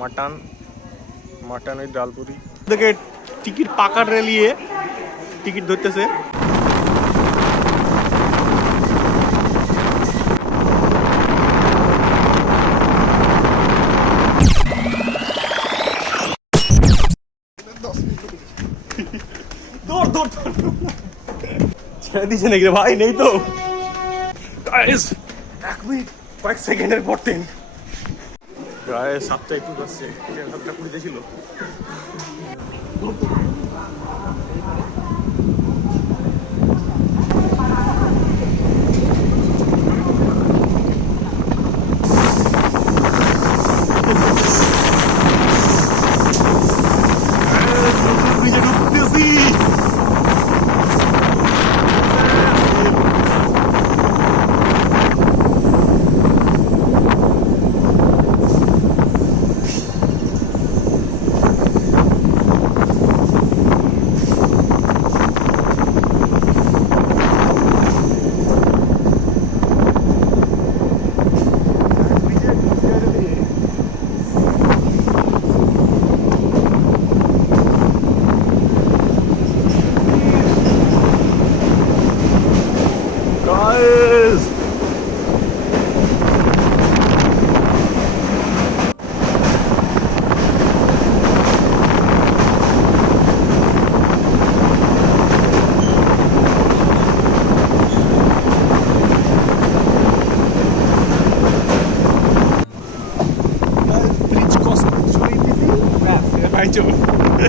Mutton. Mutton ওই ডালপুরি। দেখে ticket পাকার রেলিয়ে টিকিট ধরতেছে। ছেড়ে দিয়েছে নাকি ভাই? নেই তো। গাইস এক মিনিট কয়েক সেকেন্ডের পর দিন প্রায় সাতটা একটু আসছে ট্রেন সাতটা কুড়িতে ছিল ব্রিজে ঢুকতেছি Guys! Bridge cost সরিয়ে দিছি ব্যাস এবার বাড়ি চলো বিচ ক্রস করে চলে এসেছি ট্রেনের উপরে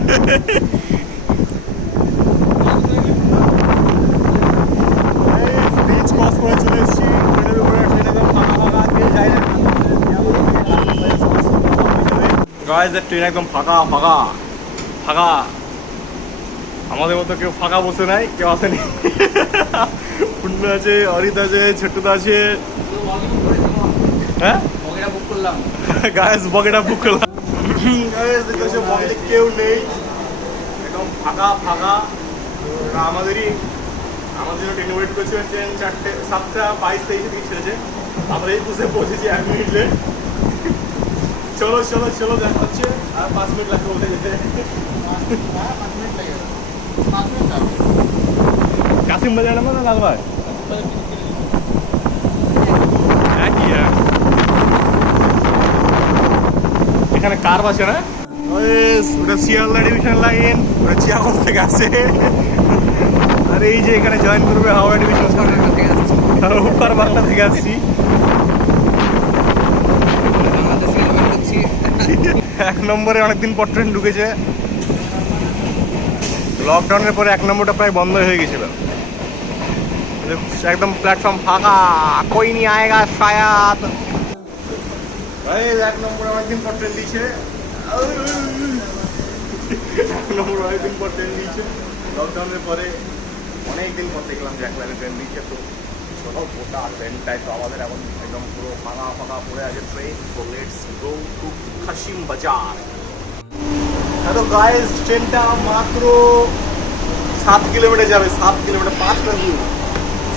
ট্রেন একদম ফাঁকা ফাঁকা ফাঁকা ফাঁকা ফাঁকা। আমাদের মতো কেউ ফাঁকা বসে নাই কেউ আসেনি। পূর্ণ আছে অরিত আছে ছোট্টদা আছে। হ্যাঁ? গায়েস বগেটা বুক করলাম। গায়েস দেখতেছো বগেতে কেউ নেই। ফাঁকা ফাঁকা। আমাদেরই, আমাদের ট্রেন ওয়েট করছে ট্রেন চারটে, সাতটা, বাইশ, তেইশে দিকে ছেড়েছে। আমরা এই বুঝে পৌঁছেছি এক মিনিট লেট চলো চলো চলো, দেখা হচ্ছে। আর পাঁচ মিনিট লাগবে বলতে যেতে। কাসিম বাজার না লালবাগ? এখানে কার বাসে না? ওটা শিয়ালদা ডিভিশন লাইন ওটা চিয়াগঞ্জ থেকে আসে আর এই যে এখানে জয়েন করবে হাওড়া ডিভিশন উপর বাংলা থেকে আসছি এক নম্বরে অনেকদিন পর ট্রেন ঢুকেছে। লকডাউনের পরে এক নম্বরটা প্রায় বন্ধ হয়ে গেছিল। একদম প্ল্যাটফর্ম ফাঁকা, কই নি আয়েগা এই এক নম্বরে অনেকদিন পর ট্রেন দিয়েছে। এক নম্বর অনেকদিন পর ট্রেন দিয়েছে লকডাউনের পরে অনেকদিন পর দেখলাম যে এক ট্রেন দিয়েছে তো চলো গোটা ট্রেনটাই তো আমাদের এখন একদম পুরো ফাঁকা ফাঁকা পড়ে আছে ট্রেন তো লেটস গো টু খাসিম বাজার হ্যালো গাইস ট্রেনটা মাত্র সাত কিলোমিটার যাবে, সাত কিলোমিটার পাঁচ না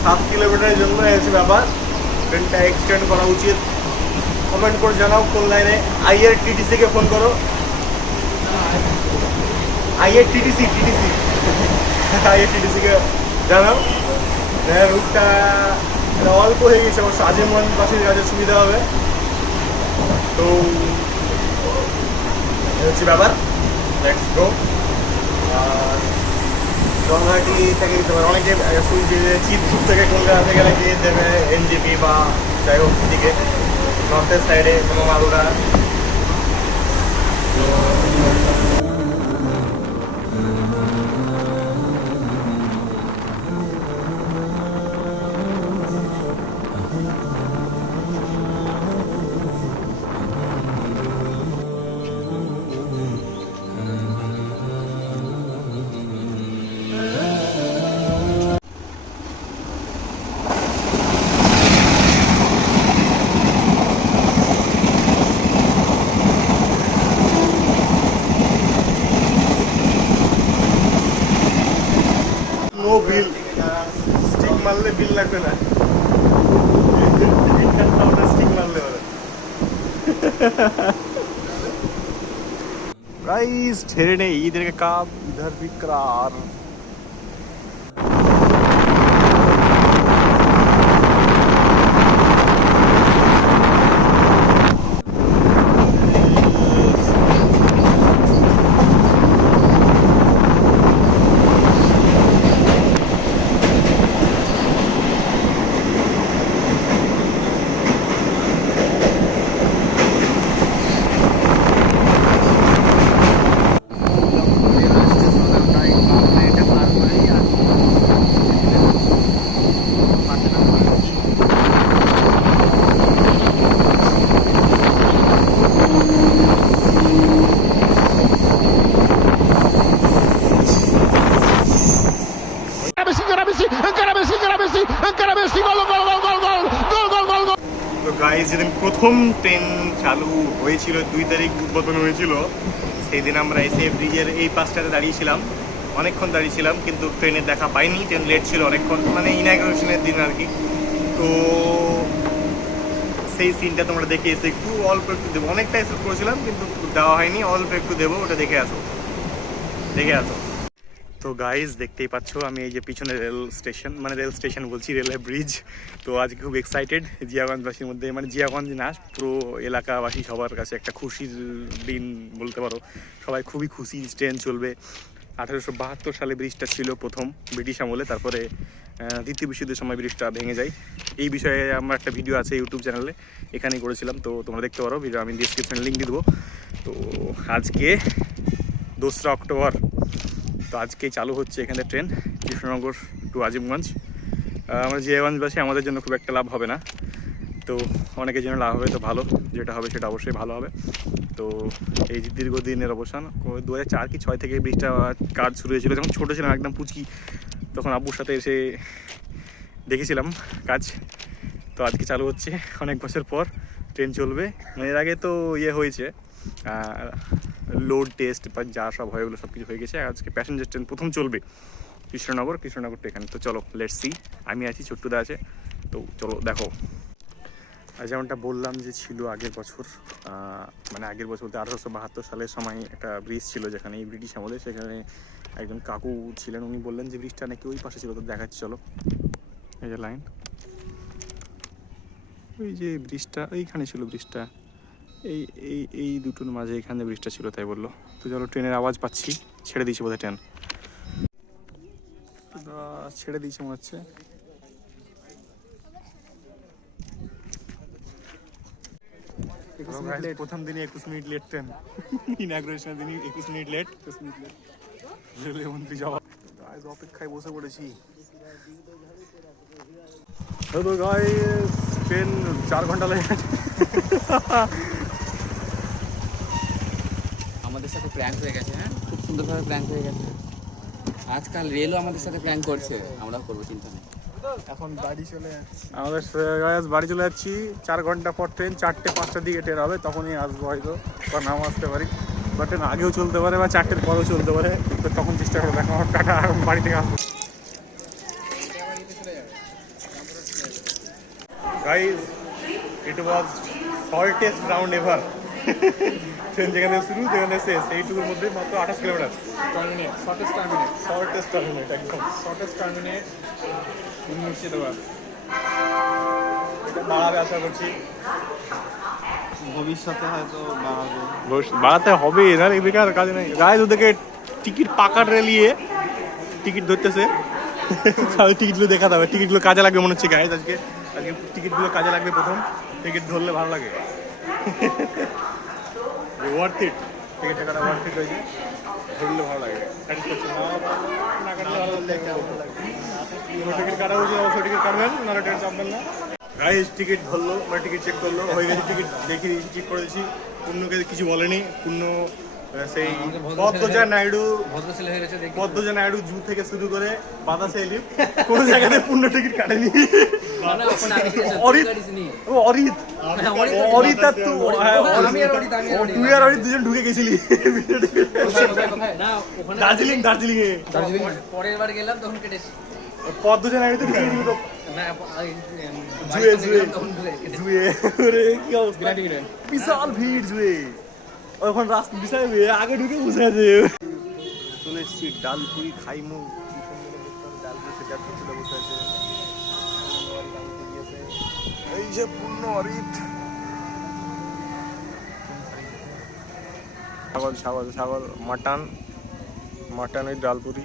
সাত কিলোমিটারের জন্য এসে ব্যাপার ট্রেনটা এক্সটেন্ড করা উচিত। কমেন্ট করে জানাও কোন লাইনে। আইয়ের টিটিসিকে ফোন করো। আইয়ের টিটিসি টিটিসি আইয়ের টিটিসিকে জানাও। হ্যাঁ রুটটা অল্প হয়ে গেছে, অবশ্য আজিমগঞ্জ বাসের কাজে সুবিধা হবে। তো হচ্ছে ব্যাপার। লেটস গো গঙ্গাটি থেকে দিতে পারে। অনেকে শুনছি যে চিতপুর থেকে কলকাতা থেকে নাকি দেবে এনজিপি বা যাই হোক দিকে নর্থের সাইডে কোনো মালদা বিল স্টিক মারলে বিল লাগবে না का काम इधर भी करार তো গাইস যেদিন প্রথম ট্রেন চালু হয়েছিল, দুই তারিখ উদ্বোধন হয়েছিল সেই দিন আমরা এসে ব্রিজের এই পাশটাতে দাঁড়িয়েছিলাম। অনেকক্ষণ দাঁড়িয়েছিলাম, কিন্তু ট্রেনের দেখা পাইনি। ট্রেন লেট ছিল অনেকক্ষণ মানে ইনাগ্রেশনের দিন আর কি। তো সেই সিনটা তোমরা দেখে এসে একটু অল্প একটু দেবো। অনেকটা এসে করেছিলাম, কিন্তু দেওয়া হয়নি। অল্প একটু দেবো, ওটা দেখে আসো। দেখে আসো। তো গাইজ দেখতেই পাচ্ছ, আমি এই যে পিছনে রেল স্টেশন মানে রেল স্টেশন বলছি রেলওয়ে ব্রিজ তো আজকে খুব এক্সাইটেড জিয়াগঞ্জবাসীর মধ্যে মানে জিয়াগঞ্জ না, পুরো এলাকাবাসী সবার কাছে একটা খুশির দিন বলতে পারো। সবাই খুবই খুশি ট্রেন চলবে। আঠারোশো বাহাত্তর সালে ব্রিজটা ছিল প্রথম ব্রিটিশ আমলে, তারপরে দ্বিতীয় বিশ্বযুদ্ধের সময় ব্রিজটা ভেঙে যায়। এই বিষয়ে আমার একটা ভিডিও আছে ইউটিউব চ্যানেলে এখানেই করেছিলাম। তো তোমরা দেখতে পারো ভিডিও আমি ডিসক্রিপশনে লিঙ্ক দিয়ে দেবো। তো আজকে দোসরা অক্টোবর তো আজকে চালু হচ্ছে এখানে ট্রেন কৃষ্ণনগর টু আজিমগঞ্জ। আমরা জিয়াগঞ্জবাসী আমাদের জন্য খুব একটা লাভ হবে না। তো অনেকের জন্য লাভ হবে, তো ভালো। যেটা হবে সেটা অবশ্যই ভালো হবে। তো এই যে দীর্ঘদিনের অবসান দু হাজার চার কি ছয় থেকে ব্রিজটা কাজ শুরু হয়েছিল। যখন ছোটো ছিলাম, একদম পুচকি, তখন আব্বুর সাথে এসে দেখেছিলাম কাজ। তো আজকে চালু হচ্ছে। অনেক বছর পর ট্রেন চলবে। মানে এর আগে তো ইয়ে হয়েছে লোড টেস্ট বা যা সব হয় ওগুলো সব কিছু হয়ে গেছে। আজকে প্যাসেঞ্জার ট্রেন প্রথম চলবে কৃষ্ণনগর কৃষ্ণনগর এখানে। তো চলো লেটস সি আমি আছি, ছোট্টুদা আছে। তো চলো, দেখো। যেমনটা বললাম যে ছিল আগের বছর মানে আগের বছর বলতে আঠারোশো বাহাত্তর সালের সময় একটা ব্রিজ ছিল যেখানে এই ব্রিটিশ আমলে সেখানে একজন কাকু ছিলেন, উনি বললেন যে ব্রিজটা নাকি ওই পাশে ছিল, তো দেখাচ্ছি, চলো। এই যে লাইন ওই যে ব্রিজটা এইখানে ছিল ব্রিজটা এই এই এই দুটোর মাঝে এখানে ব্রিজটা ছিল তাই বলল। তো চলো ট্রেনের আওয়াজ পাচ্ছি। ছেড়ে দিয়েছে বোধহয় ট্রেন। ছেড়ে দিয়েছে মনে হচ্ছে। প্রথম দিনে একুশ মিনিট লেট ট্রেন। ইনাগ্রেশনের দিনই একুশ মিনিট লেট একুশ মিনিট লেট মন্ত্রী যাওয়া। গাইজ অপেক্ষায় বসে পড়েছি। হ্যালো গাইজ ট্রেন চার ঘণ্টা আমাদের সাথে প্র্যাঙ্ক হয়ে গেছে হ্যাঁ? খুব সুন্দরভাবে প্র্যাঙ্ক হয়ে গেছে। আজকাল রেলও আমাদের সাথে প্র্যাঙ্ক করছে। আমরাও করব চিন্তা নেই। এখন বাড়ি চলে যাচ্ছি। আমাদের গাইজ বাড়ি চলে যাচ্ছি। চার ঘণ্টা পর ট্রেন চারটে পাঁচটার দিকে ট্রেন হবে তখনই আসব হয়তো বা নাও আসতে পারি। বা ট্রেন আগেও চলতে পারে বা চারটের পরেও চলতে পারে তো তখন চেষ্টা করব দেখা আমার টাটা এখন বাড়ি থেকে আসব। Guys it was shortest round ever train যেখানে শুরু যেখানে শেষ এইটুকুর মধ্যে মাত্র আঠাশ kilometre terminate shortest terminate shortest terminate একদম। Shortest terminate Murshidabad. এটা বাড়াবে আশা করছি। ভবিষ্যতে হয়তো বাড়াবে। বাড়াতে হবে না বেকার কাজ নেই। গায়ে ওদেরকে টিকিট পাকা রেলিয়ে টিকিট ধরতেছে। তাহলে টিকিটগুলো দেখাতে হবে। টিকিটগুলো কাজে লাগবে মনে হচ্ছে গায়ে আজকে। আজকে টিকিটগুলো কাজে লাগবে প্রথম। টিকিট ধরলে ভালো লাগে। ওয়ার্থ ইট টিকিট টাকাটা ওয়ার্থ ইট হয়েছে। ধরলে ভালো লাগে। টিকিট কাটা হয়েছে অবশ্যই টিকিট কাটবেন। নাহলে ট্রেন চাপবেন না। গাইজ টিকিট ধরলো মানে টিকিট চেক করল। হয়ে গেছে টিকিট দেখি চেক করে দিয়েছি পূর্ণকে কিছু বলেনি। পূর্ণ মানে সেই পদ্মজা নাইডু পদ্মজা নাইডু জু থেকে শুরু করে বাতাসে এলিম জায়গাতে পূর্ণ টিকিট কাটেনি। অরিত অরিত। তুই আর অরিত দুজন ঢুকে গেছিলি। দার্জিলিং দার্জিলিং। এ পরের বার গেলাম তখন কেটেছি। পদ্মজা নাইডু তো? বিশাল ভিড় জুয়ে। ওখান রাস্তা ভিড় আগে ঢুকে বসে আছে চলে এসছি সুন্দর দেখতে ডালপুরি সেটা চলে বসে আছে। এই যে পূর্ণ অরিত। ছাগল ছাগল ছাগল মাটন। মাটন ওই ডালপুরি।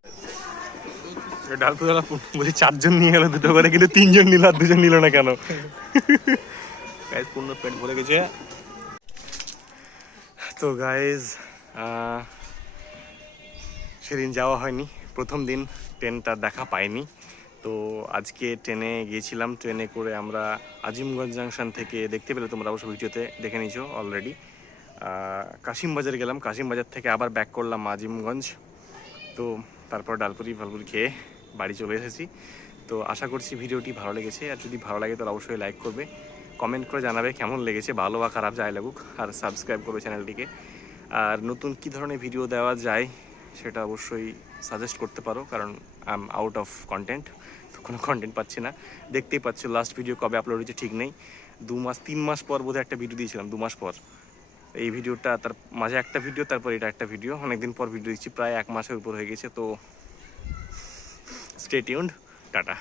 ডালপুরি বলছি চারজন নিয়ে গেল দুটো করে কিন্তু তিনজন নিল আর দুজন নিল না কেন? পূর্ণ পেট ভরে গেছে। তো গাইজ সেদিন যাওয়া হয়নি। প্রথম দিন ট্রেনটা দেখা পাইনি। তো আজকে ট্রেনে গিয়েছিলাম। ট্রেনে করে আমরা আজিমগঞ্জ জাংশন থেকে, দেখতে পেলে তোমরা অবশ্য ভিডিওতে দেখে নিয়েছো অলরেডি কাশিমবাজার গেলাম। কাশিমবাজার থেকে আবার ব্যাক করলাম আজিমগঞ্জ। তো তারপর ডালপুরি ফালপুরি খেয়ে বাড়ি চলে এসেছি। তো আশা করছি ভিডিওটি ভালো লেগেছে। আর যদি ভালো লাগে তাহলে অবশ্যই লাইক করবে। কমেন্ট করে জানাবে কেমন লেগেছে, ভালো বা খারাপ যাই লাগুক, আর সাবস্ক্রাইব করবে চ্যানেলটিকে। আর নতুন কী ধরনের ভিডিও দেওয়া যায় সেটা অবশ্যই সাজেস্ট করতে পারো, কারণ I am out of content তো কোনো কন্টেন্ট পাচ্ছি না। দেখতেই পাচ্ছ লাস্ট ভিডিও কবে আপলোড হয়েছে ঠিক নেই। দু মাস, তিন মাস পর বোধহয় একটা ভিডিও দিয়েছিলাম, দু মাস পর। এই ভিডিওটা তার মাঝে একটা ভিডিও তারপর এটা একটা ভিডিও অনেকদিন পর ভিডিও দিচ্ছি, প্রায় এক মাসের উপর হয়ে গেছে, তো স্টে টিউন্ড টাটা।